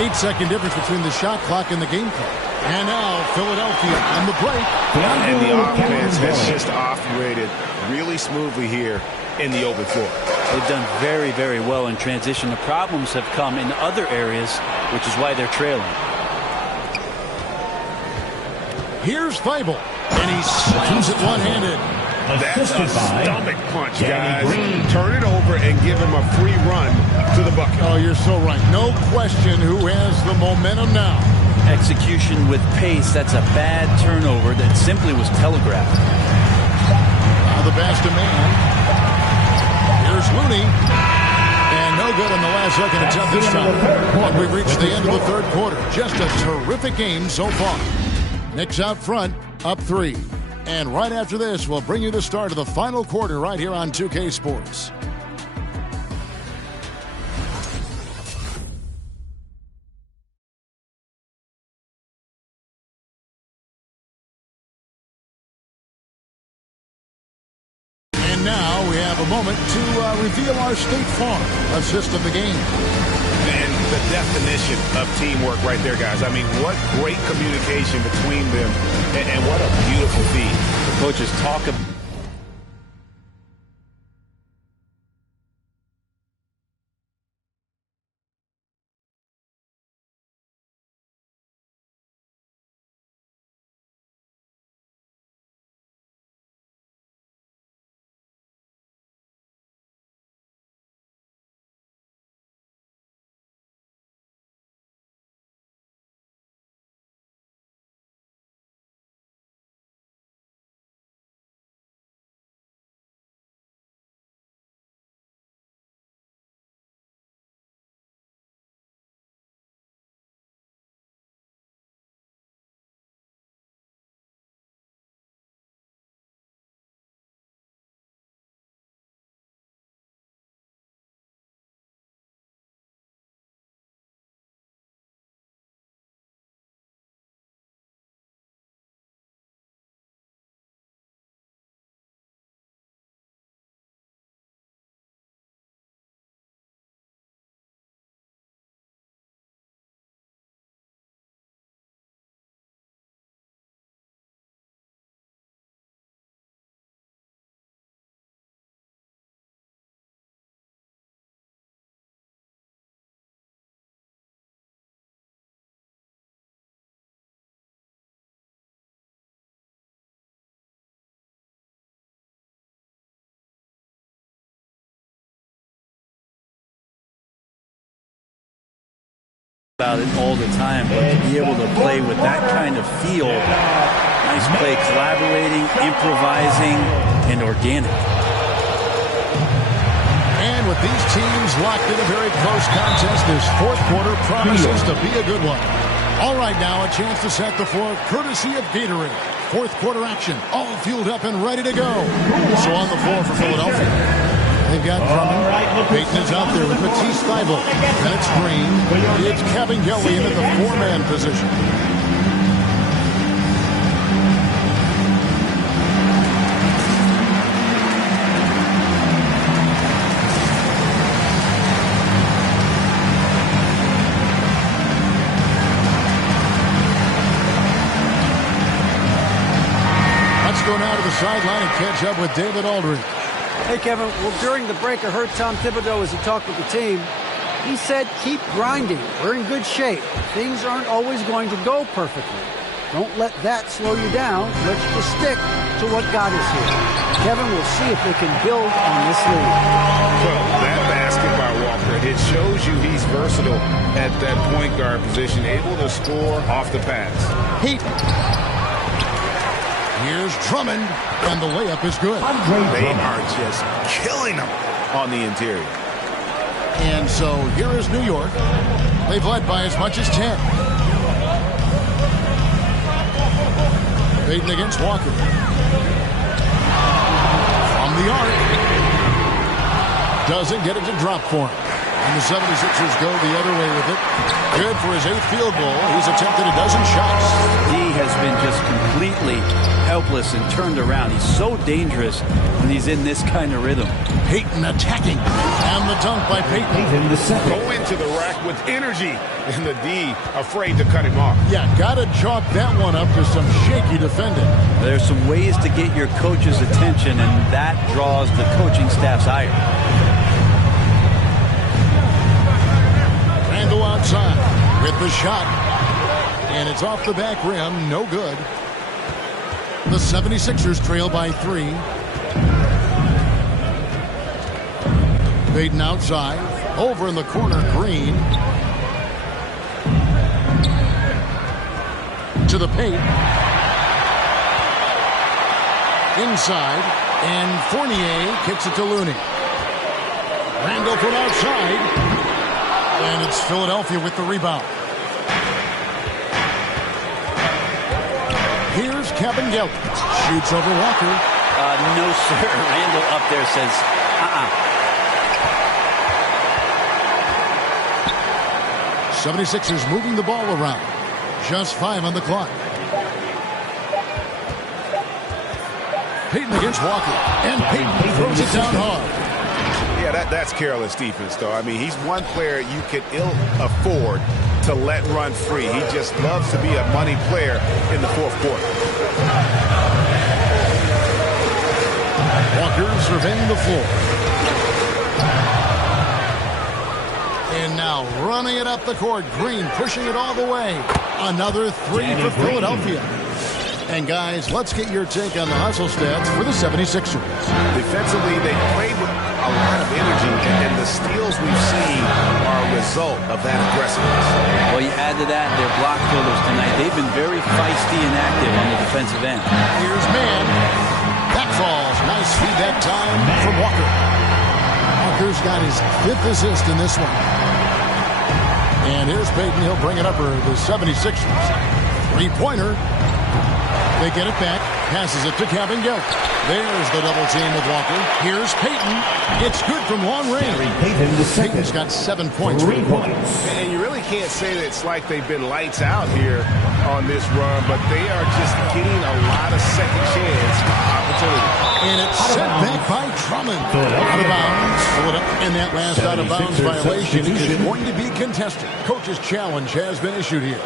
8-second difference between the shot clock and the game clock. And now Philadelphia on the break. And the offense has just operated really smoothly here in the open floor. They've done very, very well in transition. The problems have come in other areas, which is why they're trailing. Here's Feibel, and he slams it one-handed. That's a stomach punch, guys. Turn it over and give him a free run to the bucket. Oh, you're so right. No question who has the momentum now. Execution with pace. That's a bad turnover that simply was telegraphed. Now the pass to Mann. Here's Looney. And no good on the last second attempt this time. And we've reached the end of the third quarter. Just a terrific game so far. Knicks out front, up 3. And right after this, we'll bring you the start of the final quarter right here on 2K Sports. And now we have a moment to reveal our State Farm assist of the game. And the definition of teamwork right there, guys. I mean, what great communication between them, and what a beautiful feed. The coaches talk about about it all the time, but to be able to play with that kind of feel, nice play, collaborating, improvising, and organic. And with these teams locked in a very close contest, this fourth quarter promises to be a good one. All right, now a chance to set the floor courtesy of Gatorade. Fourth quarter action, all fueled up and ready to go. So on the floor for Philadelphia, they've got Drummond. Payton is out there with Matisse Thybulle. Then it's Green. It's Kevin Gelly into the four-man position. Let's go now to the sideline and catch up with David Aldridge. Hey, Kevin, well, during the break, I heard Tom Thibodeau as he talked with the team. He said, keep grinding. We're in good shape. Things aren't always going to go perfectly. Don't let that slow you down. Let's just stick to what got us here. Kevin, we'll see if they can build on this lead. Well, that basket by Walker, it shows you he's versatile at that point guard position, able to score off the pass. Heat. Here's Drummond, and the layup is good. They are just killing them on the interior. And so here is New York. They've led by as much as 10. Payton against Walker. From the arc. Doesn't get it to drop for him. And the 76ers go the other way with it. Good for his 8th field goal. He's attempted a dozen shots. He has been just completely helpless and turned around. He's so dangerous when he's in this kind of rhythm. Payton attacking. And the dunk by Payton. Go into the rack with energy. And the D afraid to cut him off. Yeah, got to chalk that one up to some shaky defending. There's some ways to get your coach's attention, and that draws the coaching staff's ire. Randle outside with the shot. And it's off the back rim. No good. The 76ers trail by 3. Payton outside. Over in the corner, Green. To the paint. Inside. And Fournier kicks it to Looney. Randle from outside. And it's Philadelphia with the rebound. Here's Kevin Gelly. Shoots over Walker. No, sir. Randle up there says, 76ers moving the ball around. Just 5 on the clock. Payton against Walker. And Payton throws it down hard. Yeah, that's careless defense, though. I mean, he's one player you could ill afford to let run free. He just loves to be a money player in the fourth quarter. Walker surveying the floor. And now running it up the court. Green pushing it all the way. Another 3 for Philadelphia. And guys, let's get your take on the hustle stats for the 76ers. Defensively, they played with a lot of energy, and the steals we've seen are a result of that aggressiveness. Well, you add to that their block fillers tonight. They've been very feisty and active on the defensive end. Here's Mann. That falls. Nice feed that time from Walker. Walker's got his 5th assist in this one. And here's Payton. He'll bring it up for the 76ers. Three-pointer. They get it back. Passes it to Kevin Gelly. There's the double team with Walker. Here's Payton. It's good from long range. Payton's got 7 points. 3 points. And you really can't say that it's like they've been lights out here on this run, but they are just getting a lot of second chance opportunity. And it's sent back by Drummond. Out of bounds. And that last out of bounds violation is going to be contested. Coach's challenge has been issued here.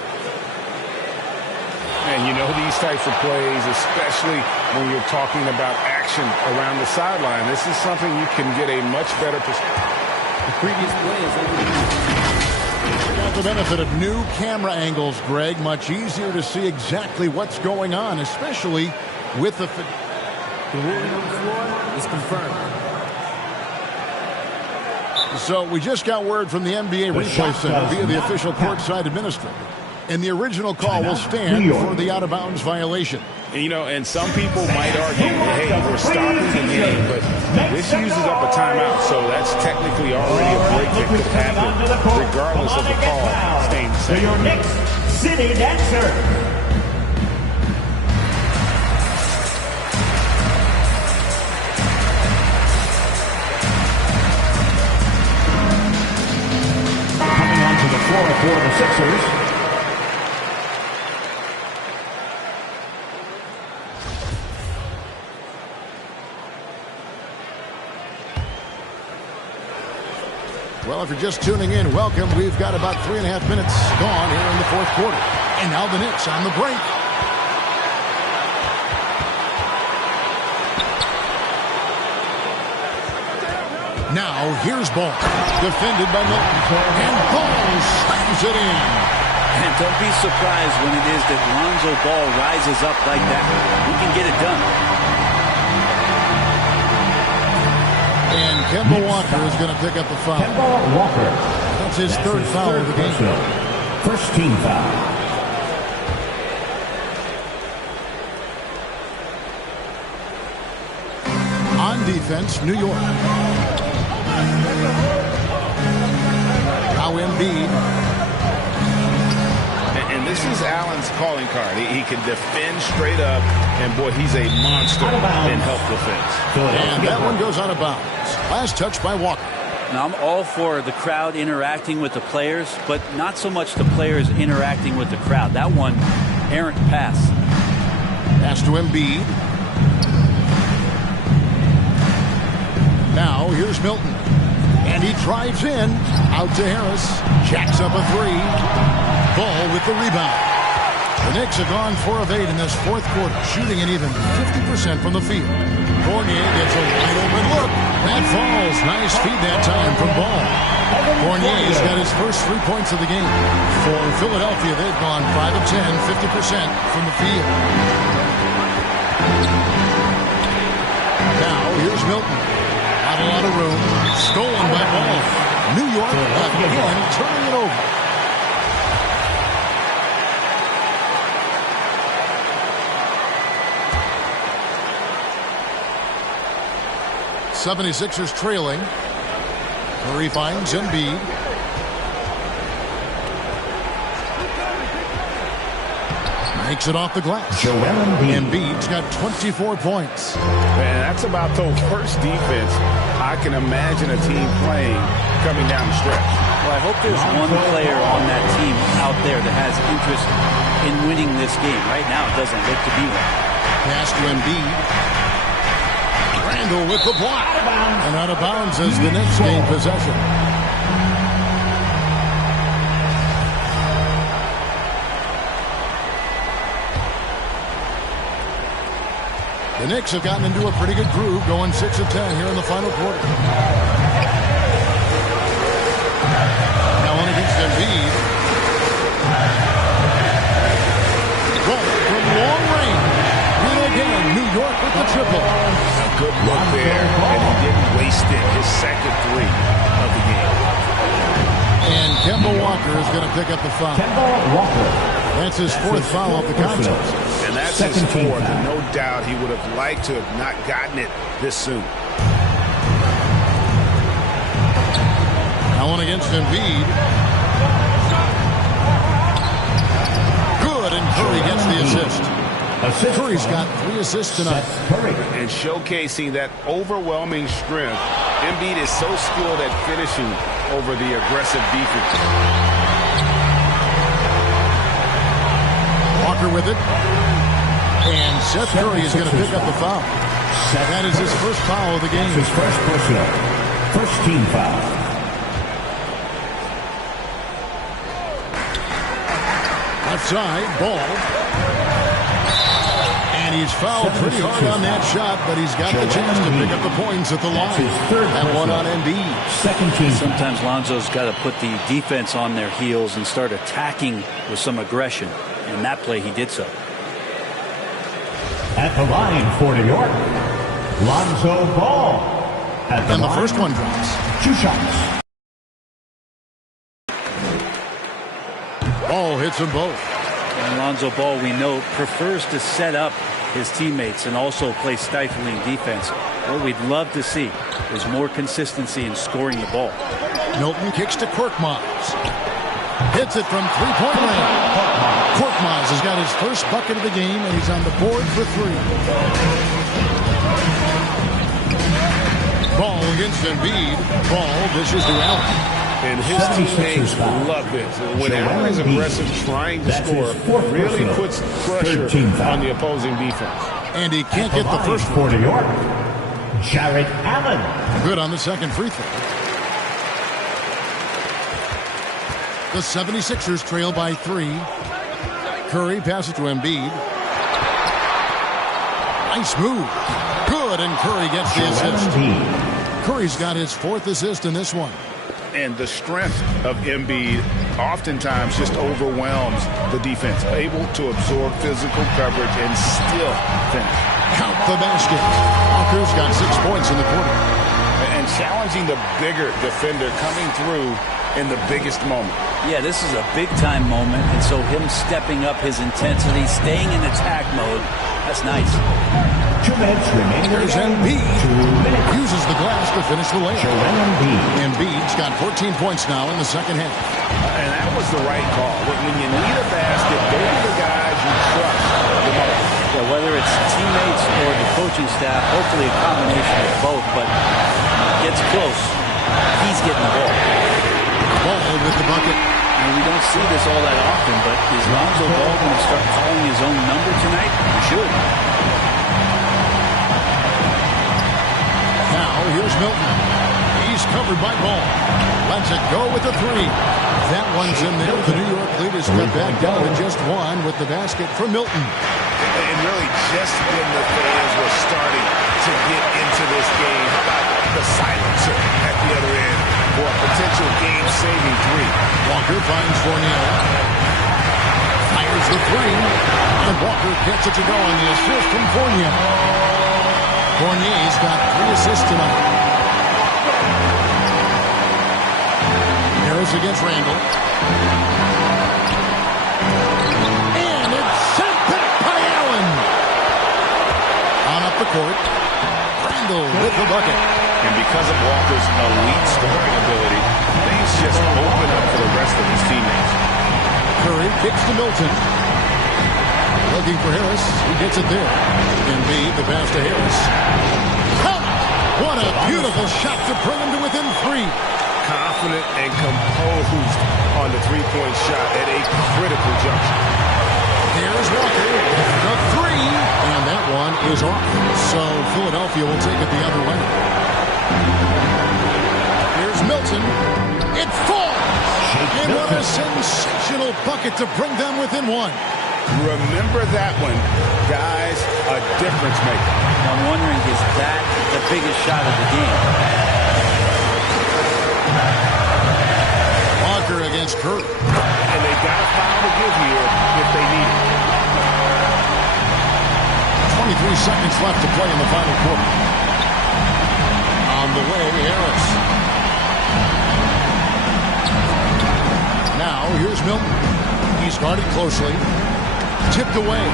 And you know these types of plays, especially when you're talking about action around the sideline, this is something you can get a much better perspective. The previous play is got the benefit of new camera angles, Greg. Much easier to see exactly what's going on, especially with the ruling on the floor is confirmed. So we just got word from the NBA replay center via the official courtside administrator. And the original call will stand for the out-of-bounds violation. And some people might argue, hey, we're stopping the game, but this uses up a timeout, so that's technically already a break that could happen, regardless of the call staying the same. Your Knicks City Dancer. For the Sixers. Well, if you're just tuning in, welcome. We've got about 3.5 minutes gone here in the fourth quarter. And now the Knicks on the break. Now, here's Ball. Defended by Milton. And Ball slams it in. And don't be surprised when it is that Lonzo Ball rises up like that. He can get it done. And Kemba Walker is going to pick up the foul. Kemba Walker. That's his third foul of the game. First team foul. On defense, New York. Now Embiid. And this is Allen's calling card. He can defend straight up, and boy, he's a monster in help defense. And that one goes out of bounds. Last touch by Walker. Now, I'm all for the crowd interacting with the players, but not so much the players interacting with the crowd. That one, errant pass. Pass to Embiid. Now, here's Milton. And he drives in. Out to Harris. Jacks up a three. Ball with the rebound. The Knicks have gone 4 of 8 in this fourth quarter, shooting an even 50% from the field. Fournier gets a wide open look. That falls. Nice feed that time from Ball. Fournier's got his first 3 points of the game. For Philadelphia, they've gone 5 of 10, 50% from the field. Now, here's Milton. Not a lot of room. Stolen by Ball. New York again turning it over. '76ers trailing. Curry finds Embiid. Makes it off the glass. Embiid's got 24 points. Man, that's about the worst defense I can imagine a team playing coming down the stretch. Well, I hope there's one player on that team out there that has interest in winning this game. Right now, it doesn't look to be one. Pass to Embiid. Randall with the block. And out of bounds as the Knicks gain possession. The Knicks have gotten into a pretty good groove, going 6 of 10 here in the final quarter. Now on against Embiid. Well, from long range. And again, New York with the triple. A good look there, and he didn't waste it. His second 3 of the game. And Kemba Walker is going to pick up the foul. Kemba Walker. That's his 4th foul of the contest. And that's his 4th, and no doubt he would have liked to have not gotten it this soon. Now on against Embiid. Good, and Curry gets the assist. Curry's got 3 assists tonight. And showcasing that overwhelming strength, Embiid is so skilled at finishing over the aggressive defense. Walker with it. And Seth Curry is going to pick up the foul. That is his first foul of the game. His first personal. First team foul. Left side, Ball. And he's fouled pretty hard on that shot, but he's got the chance to pick up the points at the line. That one on Embiid. Second team. Sometimes Lonzo's got to put the defense on their heels and start attacking with some aggression. And that play, he did so. At the line for New York, Lonzo Ball. And the first one drops. 2 shots. Ball hits them both. And Lonzo Ball, we know, prefers to set up his teammates and also play stifling defense. What we'd love to see is more consistency in scoring the ball. Milton kicks to Korkmaz. Hits it from three-point land. Korkmaz has got his first bucket of the game, and he's on the board for three. Ball against Embiid. Ball dishes to Allen. And his teammates love this. When Allen is aggressive trying to score, really puts pressure on the opposing defense. And he can't get the first for New York. Jared Allen. Good on the second free throw. The 76ers trail by 3. Curry passes to Embiid. Nice move. Good, and Curry gets the assist. Curry's got his 4th assist in this one. And the strength of Embiid oftentimes just overwhelms the defense, able to absorb physical coverage and still finish. Count the basket. Walker's got 6 points in the quarter. And challenging the bigger defender coming through in the biggest moment. Yeah, this is a big-time moment, and so him stepping up his intensity, staying in attack mode, that's nice. 2 minutes remaining. There's Embiid. Uses the glass to finish the layup. Embiid's got 14 points now in the second half. And that was the right call. When you need a basket, those are the guys you trust the most. Yeah, whether it's teammates or the coaching staff, hopefully a combination of both, but gets close, he's getting the ball. Ball with the bucket. And we don't see this all that often, but is Lonzo Ball going to start calling his own number tonight? He should. Now here's Milton. He's covered by Ball. Lets it go with the 3. That one's in there. The New York lead is cut back down to just 1 with the basket for Milton. And really just when the fans were starting to get into this game, how about the silencer at the other end for a potential game-saving 3? Walker finds Fournier. Fires the 3. And Walker gets it to go on the assist from Fournier. Fournier's got 3 assists tonight. Harris against Randall. And it's sent back by Allen. On up the court. Randall with the bucket. And because of Walker's elite scoring ability, things just open up for the rest of his teammates. Curry kicks to Milton. Looking for Harris. He gets it there. Embiid, the pass to Harris. What a beautiful shot to bring him to within 3. Confident and composed on the three-point shot at a critical juncture. Here's Walker. The 3. And that one is off. So Philadelphia will take it the other way. Here's Milton. It falls. And what a sensational bucket to bring them within 1. Remember that one, guys, a difference maker. I'm wondering, is that the biggest shot of the game? Walker against Curry. And they got a foul to give here if they need it. 23 seconds left to play in the final quarter. On the way, Harris. Now, here's Milton. He's guarded closely. Tipped away.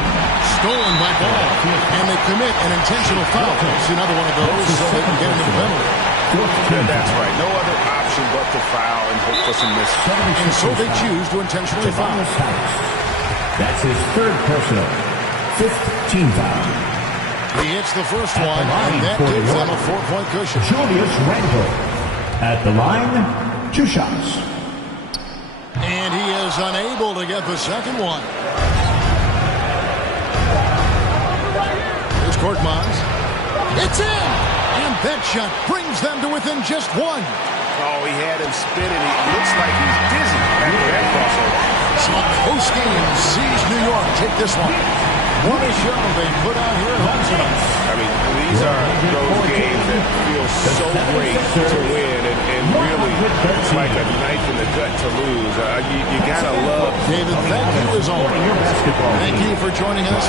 Stolen by Ball. And they commit an intentional foul. It's another one of those so they can get into the penalty. That's right. No other option but to foul and hope for some miss. And so they choose to intentionally foul. That's his 3rd personal. 5th team foul. He hits the first one, and that gives them a 4-point cushion. Julius Randle at the line, 2 shots. And he is unable to get the second one. Here's Korkmaz. It's in! And that shot brings them to within just 1. Oh, he had him spinning. It looks like he's dizzy after that crossover. So post-game sees New York take this one. What a show they put out here at home tonight. I mean, these are those games that feel so great to win, and really, it's like a knife in the gut to lose. You gotta love. David, thank you as always. Thank you for joining us.